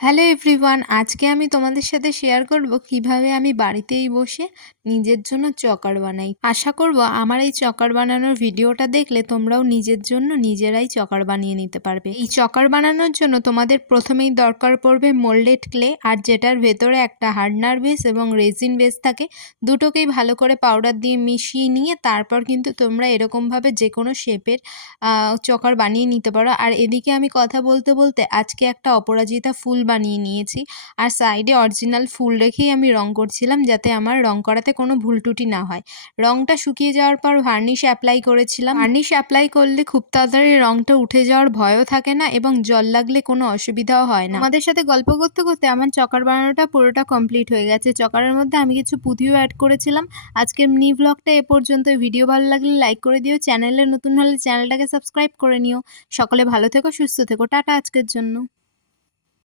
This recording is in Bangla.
হ্যালো এভরিওয়ান, আজকে আমি তোমাদের সাথে শেয়ার করব কিভাবে আমি বাড়িতেই বসে নিজের জন্য চকার বানাই। আশা করব আমার এই চকার বানানোর ভিডিওটা দেখলে তোমরাও নিজের জন্য নিজেরাই চকার বানিয়ে নিতে পারবে। এই চকার বানানোর জন্য তোমাদের প্রথমেই দরকার পড়বে মোল্ডেড ক্লে, আর যেটার ভেতরে একটা হার্ডনার বেস এবং রেজিন বেস থাকে। দুটোকেই ভালো করে পাউডার দিয়ে মিশিয়ে নিয়ে তারপর কিন্তু তোমরা এরকমভাবে যে কোনো শেপের চকার বানিয়ে নিতে পারো। আর এদিকে আমি কথা বলতে বলতে আজকে একটা অপরাজিতা ফুল বানিয়ে নিয়েছি, আর সাইডে অরিজিনাল ফুল রেখেই আমি রং করছিলাম যাতে আমার রং করাতে কোনো ভুল ত্রুটি না হয়। রংটা শুকিয়ে যাওয়ার পর ভার্নিশ অ্যাপ্লাই করেছিলাম। ভার্নিশ অ্যাপ্লাই করলে খুব তাড়াতাড়ি রংটা উঠে যাওয়ার ভয়ও থাকে না এবং জল লাগলে কোনো অসুবিধাও হয় না। আমাদের সাথে গল্প করতে করতে আমার চকার বানানোটা পুরোটা কমপ্লিট হয়ে গেছে। চকারের মধ্যে আমি কিছু পুঁতিও অ্যাড করেছিলাম। আজকের মিনি ব্লগটা এ পর্যন্ত। ভিডিও ভালো লাগলে লাইক করে দিও, চ্যানেলে নতুন হলে চ্যানেলটাকে সাবস্ক্রাইব করে নিও। সকলে ভালো থেকো, সুস্থ থেকো। টাটা আজকের জন্য।